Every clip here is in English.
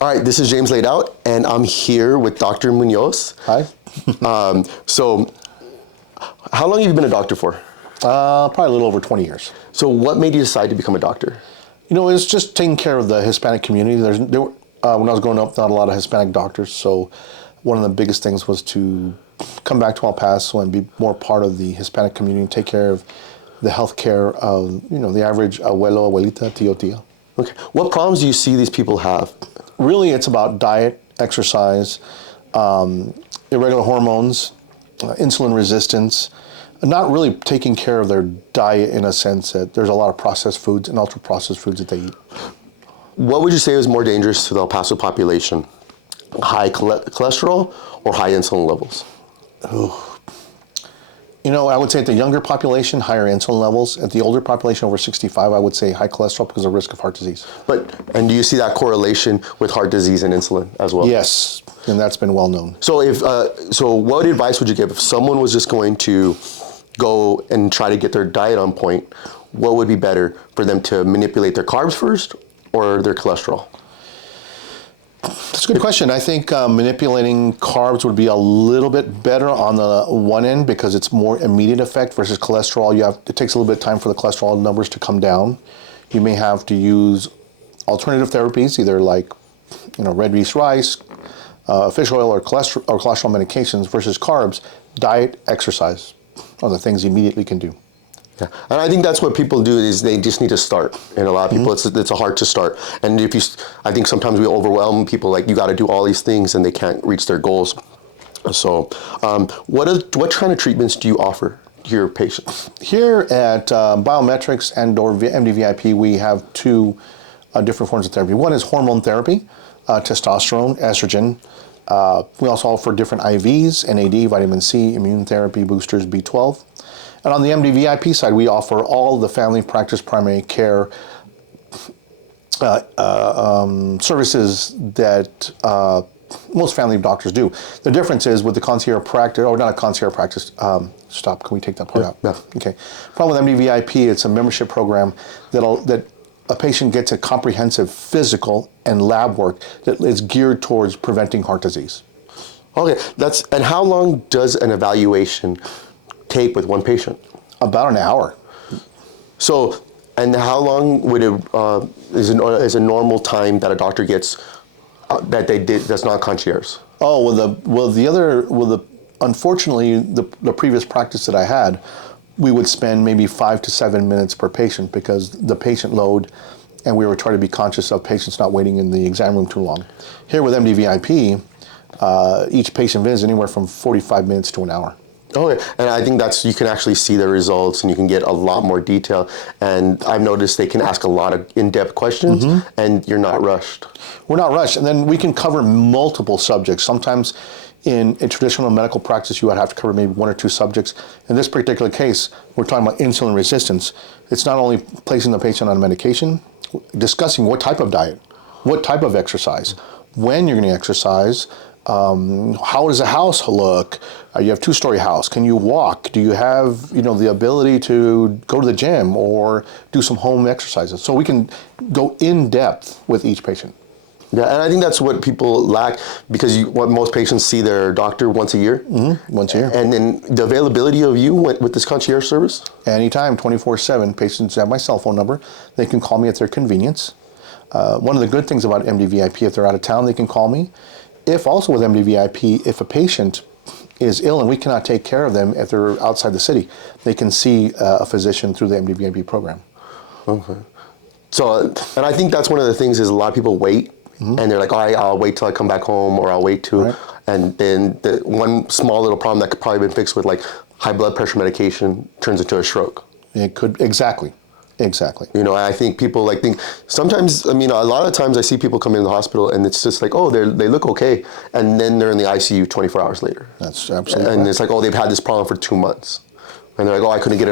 All right, this is James Laid Out, and I'm here with Dr. Munoz. Hi. So, how long have you been a doctor for? Probably a little over 20 years. So, what made you decide to become a doctor? You know, it's just taking care of the Hispanic community. When I was growing up, not a lot of Hispanic doctors, so one of the biggest things was to come back to El Paso and be more part of the Hispanic community, take care of the health care of, the average abuelo, abuelita, tío, tía. Okay. What problems do you see these people have? Really, it's about diet, exercise, irregular hormones, insulin resistance, not really taking care of their diet in a sense that there's a lot of processed foods and ultra-processed foods that they eat. What would you say is more dangerous to the El Paso population? High cholesterol or high insulin levels? I would say at the younger population, higher insulin levels. At the older population, over 65, I would say high cholesterol because of risk of heart disease. And do you see that correlation with heart disease and insulin as well? Yes, and that's been well known. So what advice would you give if someone was just going to go and try to get their diet on point? What would be better for them to manipulate their carbs first or their cholesterol? That's a good question. I think manipulating carbs would be a little bit better on the one end because it's more immediate effect versus cholesterol. It takes a little bit of time for the cholesterol numbers to come down. You may have to use alternative therapies, either like red yeast rice, fish oil, or cholesterol medications versus carbs. Diet, exercise are the things you immediately can do. Yeah. And I think that's what people do is they just need to start. And a lot of people, it's hard to start. And I think sometimes we overwhelm people like you got to do all these things and they can't reach their goals. So what kind of treatments do you offer to your patients? Here at Biometrics and/or MDVIP, we have two different forms of therapy. One is hormone therapy, testosterone, estrogen. We also offer different IVs, NAD, vitamin C, immune therapy, boosters, B12. And on the MDVIP side, we offer all the family practice primary care services that most family doctors do. The difference is with the concierge practice, or not a concierge practice, stop, can we take that part out? Yeah. Okay. Problem with MDVIP, it's a membership program that a patient gets a comprehensive physical and lab work that is geared towards preventing heart disease. Okay, and how long does an evaluation take with one patient? About an hour. So, and how long would is a normal time that a doctor gets that's not concierge? Unfortunately, the previous practice that I had, we would spend maybe 5 to 7 minutes per patient because the patient load, and we were trying to be conscious of patients not waiting in the exam room too long. Here with MDVIP, each patient visit is anywhere from 45 minutes to an hour. Okay, and I think you can actually see the results and you can get a lot more detail. And I've noticed they can ask a lot of in-depth questions and you're not rushed. We're not rushed, and then we can cover multiple subjects. Sometimes in a traditional medical practice, you would have to cover maybe 1 or 2 subjects. In this particular case, we're talking about insulin resistance. It's not only placing the patient on medication, discussing what type of diet, what type of exercise, when you're going to exercise, how does the house look? You have 2-story house. Can you walk? Do you have the ability to go to the gym or do some home exercises? So we can go in depth with each patient. Yeah, and I think that's what people lack because what most patients see their doctor once a year. Once a year. And then the availability of you with this concierge service? Anytime, 24/7. Patients have my cell phone number. They can call me at their convenience. One of the good things about MDVIP, if they're out of town, they can call me. If also with MDVIP, if a patient is ill and we cannot take care of them if they're outside the city, they can see a physician through the MDVIP program. Okay. So, and I think that's one of the things is a lot of people wait and they're like, all right, I'll wait till I come back home or I'll wait till, right. And then the one small little problem that could probably been fixed with like high blood pressure medication turns into a stroke. It could, exactly. I think people think sometimes, a lot of times I see people come into the hospital and it's just like, oh, they look okay. And then they're in the ICU 24 hours later. That's absolutely And right. it's like, oh, they've had this problem for 2 months. And they're like, oh, I couldn't get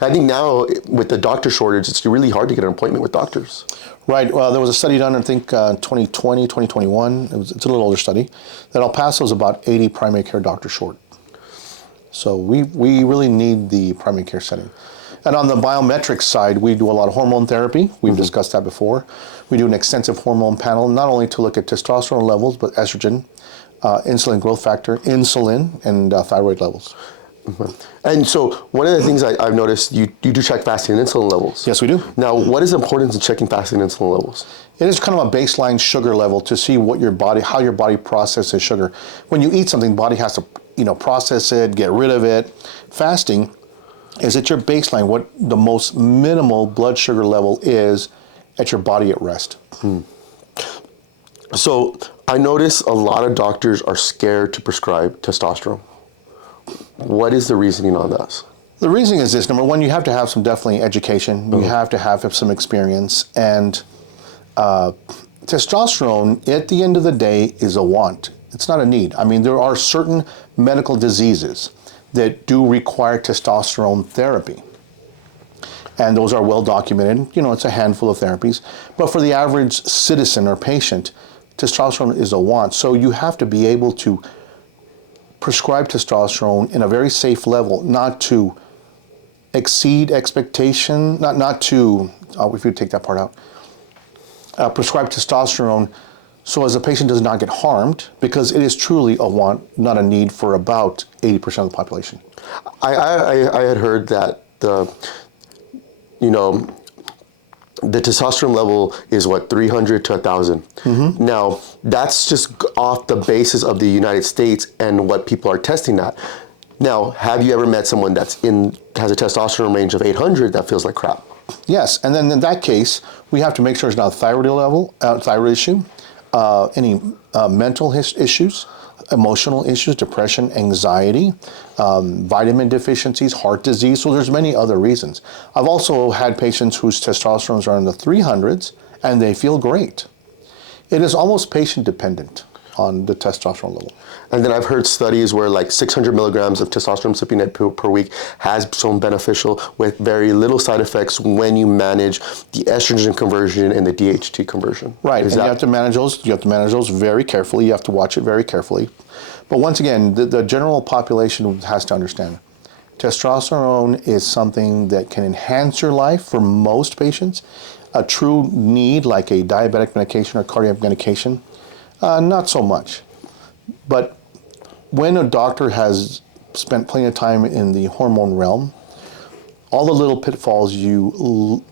I think now with the doctor shortage, it's really hard to get an appointment with doctors. Right. Well, there was a study done, I think, 2020, 2021. It's a little older study. That El Paso is about 80 primary care doctors short. So we really need the primary care setting. And on the biometrics side, we do a lot of hormone therapy. We've discussed that before. We do an extensive hormone panel, not only to look at testosterone levels, but estrogen, insulin growth factor, insulin, and thyroid levels. And so one of the things I've noticed, you do check fasting and insulin levels. Yes, we do. Now, what is the importance of checking fasting and insulin levels? It is kind of a baseline sugar level to see what your body, how your body processes sugar. When you eat something, the body has to, process it, get rid of it. Fasting is at your baseline, what the most minimal blood sugar level is at your body at rest. So I notice a lot of doctors are scared to prescribe testosterone. What is the reasoning on this? The reasoning is this: number one, you have to have some definitely education. You have to have some experience, and testosterone, at the end of the day, is a want. It's not a need. I mean, there are certain medical diseases that do require testosterone therapy, and those are well documented. It's a handful of therapies, but for the average citizen or patient, testosterone is a want. So you have to be able to prescribe testosterone in a very safe level, not to exceed expectation, not to, if you take that part out, prescribe testosterone so as the patient does not get harmed, because it is truly a want, not a need for about 80% of the population. I had heard that the testosterone level is 300 to 1,000. Now, that's just off the basis of the United States and what people are testing at. Now, have you ever met someone has a testosterone range of 800 that feels like crap? Yes, and then in that case, we have to make sure it's not a thyroid issue, any mental issues, emotional issues, depression, anxiety, vitamin deficiencies, heart disease. So there's many other reasons. I've also had patients whose testosterone are in the 300s and they feel great. It is almost patient dependent on the testosterone level. And then I've heard studies where 600 milligrams of testosterone supplement per week has shown beneficial with very little side effects when you manage the estrogen conversion and the DHT conversion. Right, you have to manage those. You have to manage those very carefully. You have to watch it very carefully. But once again, the general population has to understand testosterone is something that can enhance your life for most patients. A true need like a diabetic medication or cardiac medication, not so much. But when a doctor has spent plenty of time in the hormone realm, all the little pitfalls you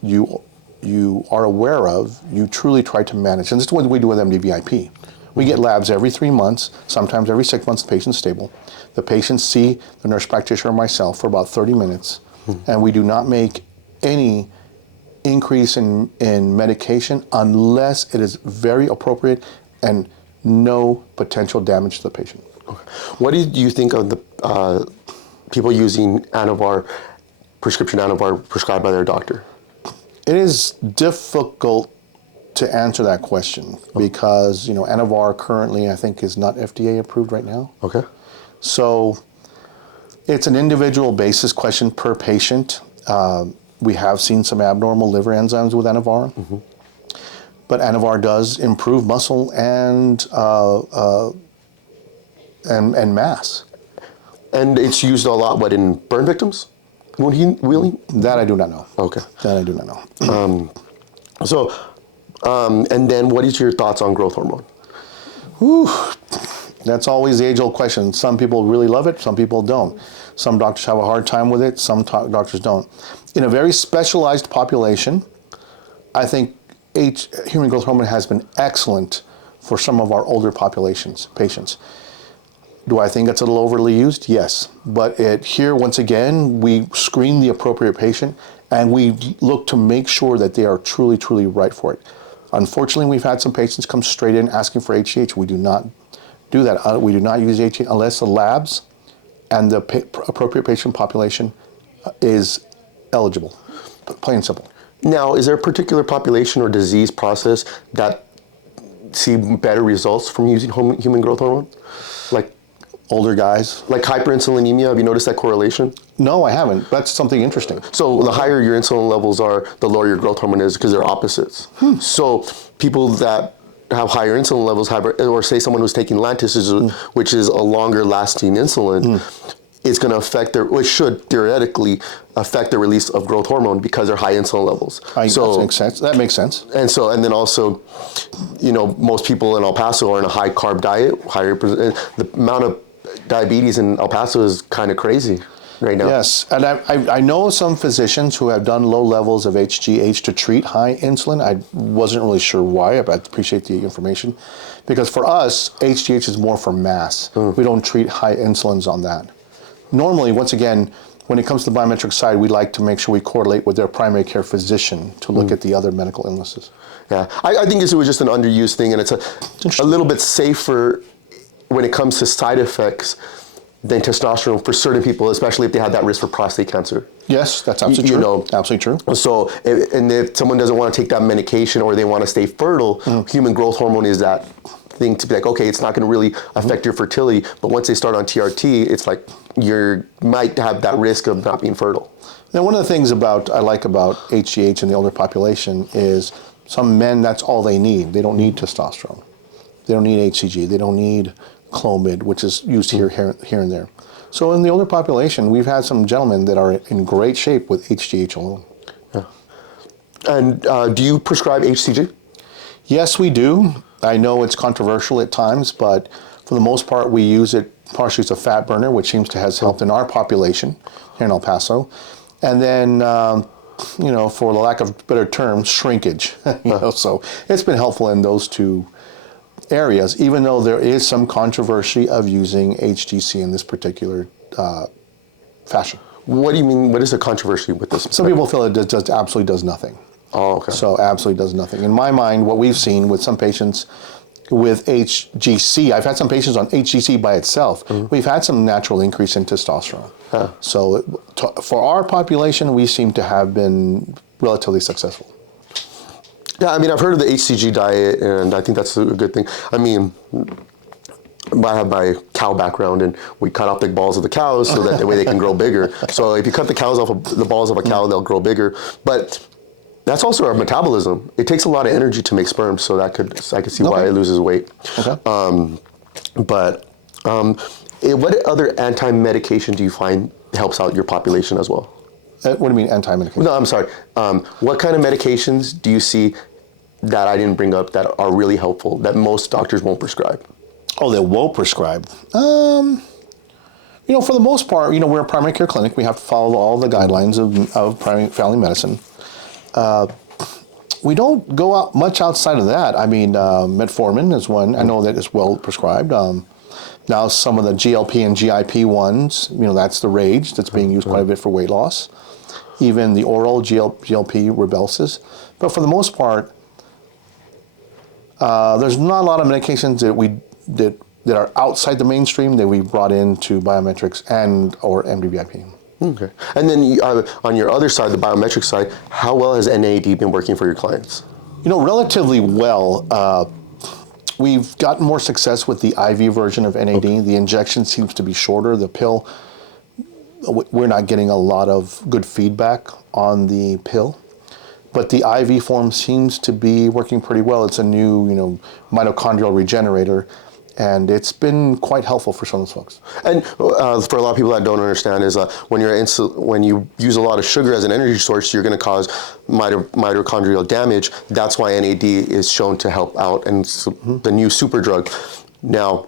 are aware of, you truly try to manage. And this is what we do with MDVIP. We get labs every 3 months, sometimes every 6 months, the patient's stable. The patients see the nurse practitioner or myself for about 30 minutes, and we do not make any increase in medication unless it is very appropriate and no potential damage to the patient. Okay. What do you think of the people using prescription Anavar prescribed by their doctor? It is difficult to answer that question because, Anavar currently, I think, is not FDA approved right now. Okay. So it's an individual basis question per patient. We have seen some abnormal liver enzymes with Anavar. But Anavar does improve muscle and mass. And it's used a lot, in burn victims? Wheeling? That I do not know. Okay. That I do not know. And then what is your thoughts on growth hormone? Whew. That's always the age-old question. Some people really love it, some people don't. Some doctors have a hard time with it, some doctors don't. In a very specialized population, I think human growth hormone has been excellent for some of our older patients. Do I think it's a little overly used? Yes. But here, once again, we screen the appropriate patient and we look to make sure that they are truly, truly right for it. Unfortunately, we've had some patients come straight in asking for HGH. We do not do that. We do not use HGH unless the labs and the appropriate patient population is eligible, plain and simple. Now, is there a particular population or disease process that see better results from using human growth hormone? Like older guys? Like hyperinsulinemia, have you noticed that correlation? No, I haven't. That's something interesting. So the higher your insulin levels are, the lower your growth hormone is because they're opposites. So people that have higher insulin levels, or say someone who's taking Lantus, which is a longer lasting insulin, it's going to affect their, which should theoretically affect the release of growth hormone because they're high insulin levels. That makes sense. That makes sense. And then also, most people in El Paso are in a high carb diet. The amount of diabetes in El Paso is kind of crazy right now. Yes, and I know some physicians who have done low levels of HGH to treat high insulin. I wasn't really sure why, but I appreciate the information. Because for us, HGH is more for mass. We don't treat high insulins on that. Normally, once again, when it comes to the biometric side, we like to make sure we correlate with their primary care physician to look at the other medical illnesses. Yeah, I think it was just an underused thing, and it's a little bit safer when it comes to side effects than testosterone for certain people, especially if they have that risk for prostate cancer. Yes, that's absolutely true. Absolutely true. So, if someone doesn't want to take that medication or they want to stay fertile, human growth hormone is that thing to be like, okay, it's not going to really affect your fertility, but once they start on TRT, it's like you might have that risk of not being fertile. Now, one of the things I like about HGH in the older population is some men, that's all they need. They don't need testosterone. They don't need HCG. They don't need Clomid, which is used here and there. So in the older population, we've had some gentlemen that are in great shape with HGH alone. Yeah. And do you prescribe HCG? Yes, we do. I know it's controversial at times, but for the most part, we use it partially as a fat burner, which seems to has helped in our population here in El Paso. And then, for the lack of a better term, shrinkage. So it's been helpful in those two areas, even though there is some controversy of using HGC in this particular fashion. What do you mean? What is the controversy with this? Some people feel it absolutely does nothing. Oh, okay. So absolutely does nothing. In my mind, what we've seen with some patients with HGC, I've had some patients on HGC by itself. We've had some natural increase in testosterone. So for our population, we seem to have been relatively successful. Yeah, I mean, I've heard of the HCG diet, and I think that's a good thing. I mean, I have my cow background, and we cut off the balls of the cows so that the way they can grow bigger. So if you cut the cows off of the balls of a cow, they'll grow bigger. But that's also our metabolism. It takes a lot of energy to make sperm, so I could see why it loses weight. Okay. What other anti-medication do you find helps out your population as well? What do you mean anti-medication? No, I'm sorry. What kind of medications do you see that I didn't bring up that are really helpful that most doctors won't prescribe? Oh, they won't prescribe. For the most part, we're a primary care clinic. We have to follow all the guidelines of primary family medicine. We don't go out much outside of that. I mean, metformin is one. I know that is well prescribed. Now, some of the GLP and GIP ones, that's the rage that's being used quite a bit for weight loss. Even the oral GLP Rybelsus. But for the most part, there's not a lot of medications that are outside the mainstream that we brought into biometrics and or MDVIP. Okay. And then on your other side, the biometric side, how well has NAD been working for your clients? Relatively well. We've gotten more success with the IV version of NAD. Okay. The injection seems to be shorter. The pill, we're not getting a lot of good feedback on the pill. But the IV form seems to be working pretty well. It's a new, mitochondrial regenerator. And it's been quite helpful for some of those folks. And for a lot of people that don't understand is when you use a lot of sugar as an energy source, you're going to cause mitochondrial damage. That's why NAD is shown to help out, and the new super drug. Now,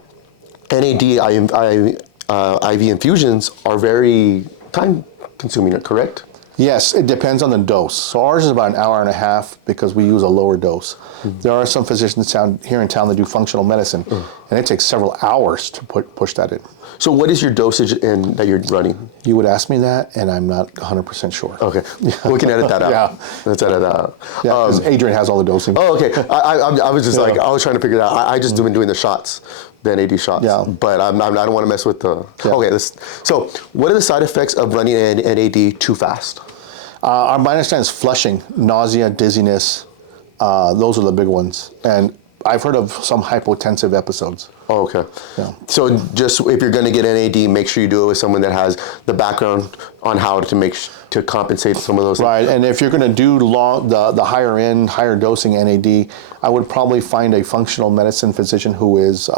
NAD IV infusions are very time consuming, correct? Yes, it depends on the dose. So ours is about an hour and a half because we use a lower dose. There are some physicians here in town that do functional medicine, and it takes several hours to push that in. So what is your dosage that you're running? You would ask me that, and I'm not 100% sure. Okay, we can edit that out. Yeah. Let's edit that out. Yeah, because Adrian has all the dosing. Oh, okay. I was just I was trying to figure it out. I just been doing the shots, the NAD shots. Yeah. But I don't want to mess with the. Yeah. Okay. So what are the side effects of running NAD too fast? My understanding is flushing, nausea, dizziness. Those are the big ones. And I've heard of some hypotensive episodes. Oh, okay. Yeah. So just if you're going to get NAD, make sure you do it with someone that has the background on how to compensate some of those. Right. And if you're going to do the higher dosing NAD, I would probably find a functional medicine physician who is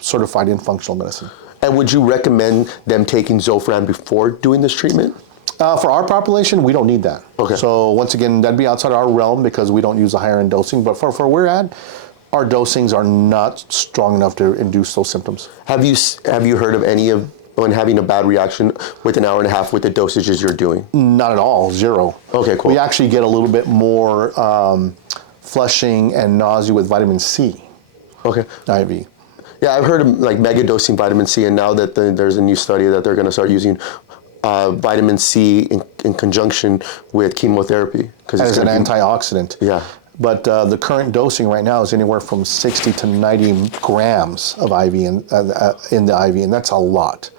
certified in functional medicine. And would you recommend them taking Zofran before doing this treatment? For our population, we don't need that. Okay. So once again, that'd be outside our realm because we don't use the higher end dosing. But for where we're at, our dosings are not strong enough to induce those symptoms. Have you heard of any of when having a bad reaction with an hour and a half with the dosages you're doing? Not at all, zero. Okay, cool. We actually get a little bit more flushing and nausea with vitamin C. Okay. IV. Yeah, I've heard of like mega dosing vitamin C, and now that there's a new study that they're going to start using vitamin C in conjunction with chemotherapy. As an antioxidant. Yeah. But the current dosing right now is anywhere from 60 to 90 grams of IV in the IV, and that's a lot.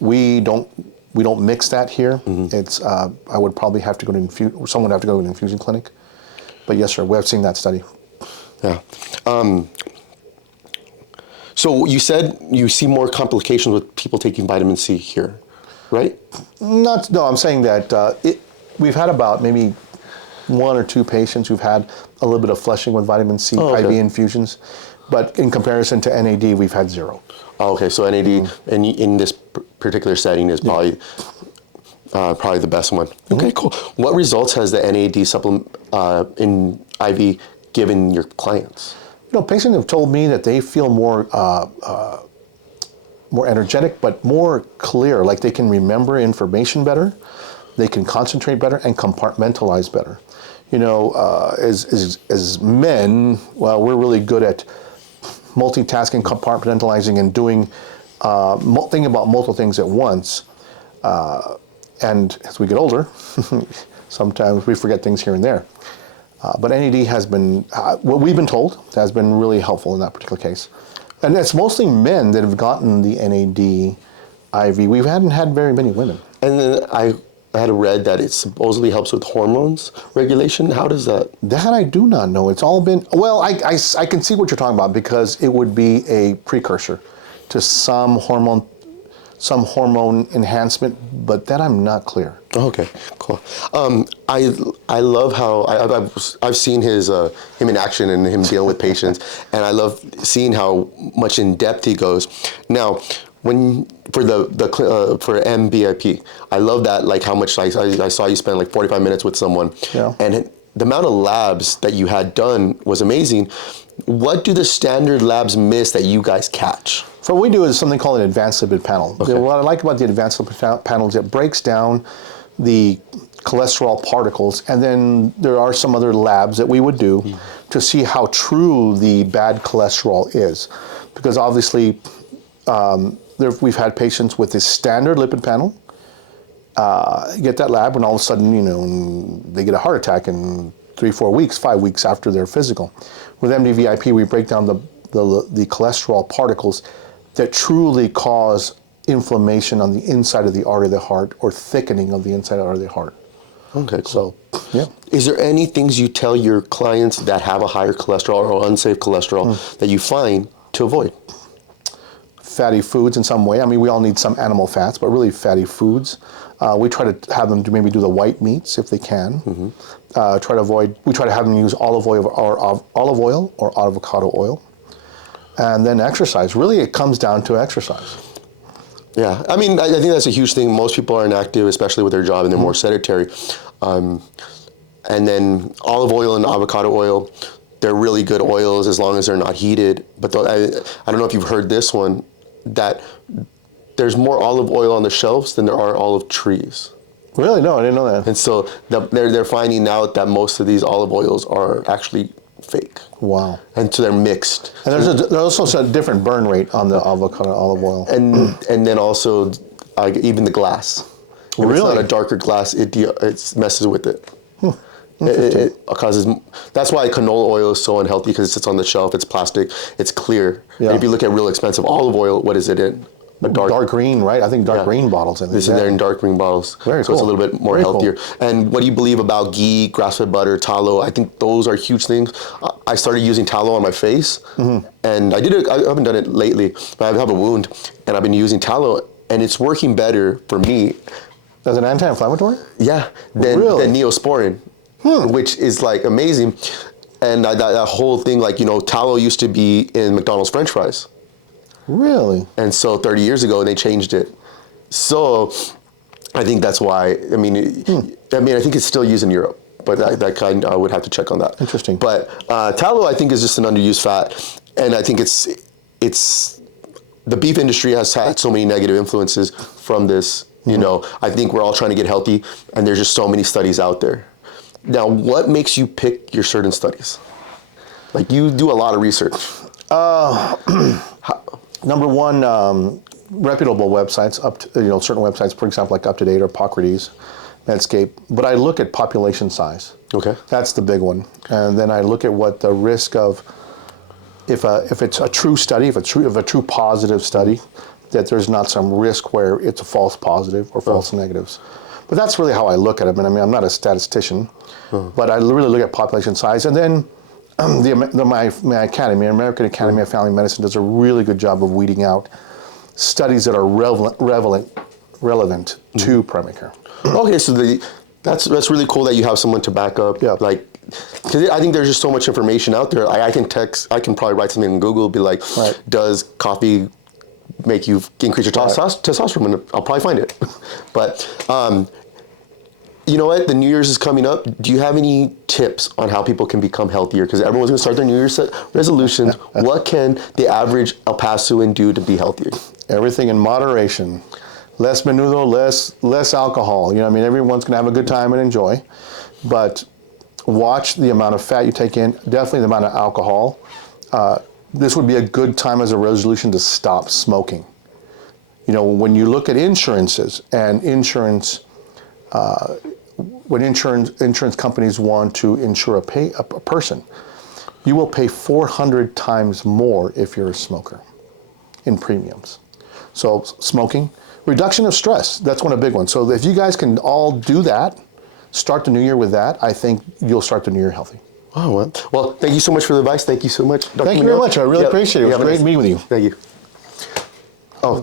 We don't mix that here. It's I would probably have to go to someone would have to go to an infusion clinic. But yes, sir, we have seen that study. Yeah. So you said you see more complications with people taking vitamin C here, right? No, I'm saying that we've had about maybe 1 or 2 patients who've had a little bit of flushing with vitamin C IV infusions, but in comparison to NAD, we've had 0. Oh, okay, so NAD in this particular setting is probably probably the best one. Okay, cool. What results has the NAD supplement in IV given your clients? Patients have told me that they feel more energetic, but more clear, like they can remember information better, they can concentrate better, and compartmentalize better. As men, well, we're really good at multitasking, compartmentalizing, and doing, thinking about multiple things at once. And as we get older, sometimes we forget things here and there. But NAD has been, what we've been told, has been really helpful in that particular case. And it's mostly men that have gotten the NAD IV. We hadn't had very many women. And then I had read that it supposedly helps with hormones regulation. How does that? That I do not know. It's all been, well, I can see what you're talking about because it would be a precursor to some hormone enhancement, but that I'm not clear. Okay, cool. I love how I've seen him in action and him dealing with patients, and I love seeing how much in depth he goes. Now, when for MDVIP, I love that, like how much I saw you spend like 45 minutes with someone, and the amount of labs that you had done was amazing. What do the standard labs miss that you guys catch? So what we do is something called an advanced lipid panel. Okay. What I like about the advanced lipid panel is it breaks down the cholesterol particles, and then there are some other labs that we would do to see how true the bad cholesterol is. Because obviously, we've had patients with this standard lipid panel, get that lab, and all of a sudden, they get a heart attack in 3-4 weeks, 5 weeks after their physical. With MDVIP, we break down the cholesterol particles that truly cause inflammation on the inside of the artery of the heart or thickening of the inside of the artery of the heart. Okay, cool. So, yeah. Is there any things you tell your clients that have a higher cholesterol or unsafe cholesterol that you find to avoid? Fatty foods in some way. I mean, we all need some animal fats, but really fatty foods. We try to have them maybe do the white meats if they can. We try to have them use olive oil or avocado oil. And then exercise. Really, it comes down to exercise. Yeah, I mean, I think that's a huge thing. Most people are inactive, especially with their job, and they're more sedentary. And then olive oil and avocado oil, they're really good oils as long as they're not heated. But I don't know if you've heard this one, that there's more olive oil on the shelves than there are olive trees. Really? No, I didn't know that. And so they're finding out that most of these olive oils are actually fake. Wow. And so they're mixed. And there's also a different burn rate on the avocado olive oil. And then also even the glass. If really? It's not a darker glass, it messes with it. It causes. That's why canola oil is so unhealthy, because it sits on the shelf. It's plastic. It's clear. Yeah. And if you look at real expensive olive oil, what is it in? A dark green, right? I think dark green bottles. This is there in dark green bottles. Very so cool. It's a little bit more healthier. Cool. And what do you believe about ghee, grass-fed butter, tallow? I think those are huge things. I started using tallow on my face, and I haven't done it lately, but I have a wound, and I've been using tallow, and it's working better for me. As an anti-inflammatory? Yeah, than Neosporin, which is like amazing. And that whole thing, like, tallow used to be in McDonald's French fries. Really? And so 30 years ago, they changed it. So I think that's why, I mean, I think it's still used in Europe, but that kind, I would have to check on that. Interesting. But tallow, I think, is just an underused fat. And I think it's the beef industry has had so many negative influences from this. You know, I think we're all trying to get healthy, and there's just so many studies out there. Now, what makes you pick your certain studies? Like, you do a lot of research. Number one, reputable websites, certain websites, for example, like UpToDate or Hippocrates, Medscape. But I look at population size. Okay. That's the big one. And then I look at what the risk of, if it's a true study, if a true positive study, that there's not some risk where it's a false positive or false negatives. But that's really how I look at it. I mean, I'm not a statistician, but I really look at population size. And then my academy, American Academy of Family Medicine, does a really good job of weeding out studies that are relevant to primary care. Okay, so that's really cool that you have someone to back up. Yeah. Like, because I think there's just so much information out there. I can probably write something in Google, be like, does coffee make you increase your testosterone? And I'll probably find it. But you know what? The New Year's is coming up. Do you have any tips on how people can become healthier? Because everyone's going to start their New Year's resolutions. What can the average El Pasoan do to be healthier? Everything in moderation. Less menudo, less alcohol. You know, I mean, everyone's going to have a good time and enjoy. But watch the amount of fat you take in, definitely the amount of alcohol. This would be a good time as a resolution to stop smoking. You know, when you look at insurances and when insurance companies want to insure a person, you will pay 400 times more if you're a smoker in premiums. So smoking, reduction of stress, that's one of the big ones. So if you guys can all do that, start the new year with that, I think you'll start the new year healthy. Oh, well, thank you so much for the advice. Thank you so much, Dr. Thank you very much. I really appreciate it. It was great meeting with you. Thank you. Oh.